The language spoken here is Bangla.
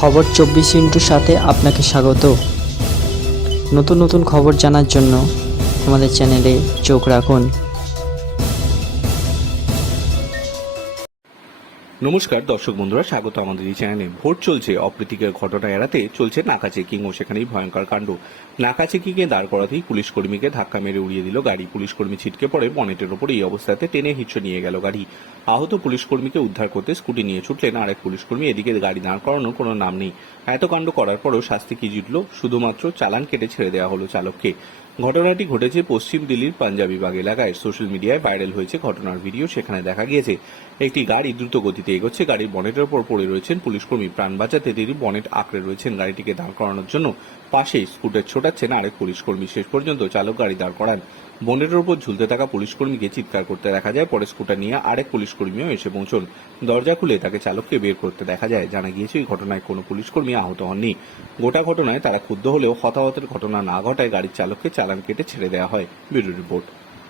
খবর 24 সাথে আপনাকে স্বাগত। নতুন নতুন খবর জানার জন্য আমাদের চ্যানেলে চোখ রাখুন। নমস্কার দর্শক বন্ধুরা, স্বাগত আমাদের এই চ্যানেলে। ভোট চলছে, অপ্রীতিকর ঘটনা এড়াতে চলছে নাকা চেকিং ও সেখানেই ভয়ঙ্কর কাণ্ড। নাকা চেকিংয়ে দাঁড় করাতেই পুলিশ কর্মীকে ধাক্কা মেরে উড়িয়ে দিল গাড়ি। পুলিশ কর্মী ছিটকে পড়ে বনেটের ওপর, এই অবস্থাতে টেনে হিঁচড়ে নিয়ে গেল গাড়ি। আহত পুলিশ কর্মীকে উদ্ধার করতে স্কুটি নিয়ে ছুটলেন আরেক পুলিশ কর্মী। এদিকে গাড়ি দাঁড় করানোর কোনো নাম নেই। এত কাণ্ড করার পরেও শাস্তি কি জুটল? শুধুমাত্র চালান কেটে ছেড়ে দেওয়া হলো চালককে। ঘটনাটি ঘটেছে পশ্চিম দিল্লির পাঞ্জাবিবাগ এলাকায়। সোশ্যাল মিডিয়ায় ভাইরাল হয়েছে ঘটনার ভিডিও। সেখানে দেখা গিয়েছে একটি গাড়ি দ্রুত গতিতে এগোচ্ছে। গাড়ির বনেটের ওপর পড়ে রয়েছেন পুলিশকর্মী। প্রাণ বাঁচাতে তিনি বনেট আঁকড়ে রয়েছেন। গাড়িটিকে দাঁড় করানোর জন্য পাশেই স্কুটার ছোটাচ্ছেন আরেক পুলিশকর্মী। শেষ পর্যন্ত চালক গাড়ি দাঁড় করান। বনেটের ওপর ঝুলতে থাকা পুলিশকর্মীকে চিৎকার করতে দেখা যায়। পরে স্কুটার নিয়ে আরেক পুলিশকর্মীও এসে পৌঁছন। দরজা খুলে তাকে চালককে বের করতে দেখা যায়। জানা গিয়েছে এই ঘটনায় কোনো পুলিশকর্মী আহত হননি। গোটা ঘটনায় তারা ক্ষুব্ধ হলেও হতাহতের ঘটনা না ঘটায় গাড়ির চালককে চালান কেটে ছেড়ে দেওয়া হয়। Bureau report.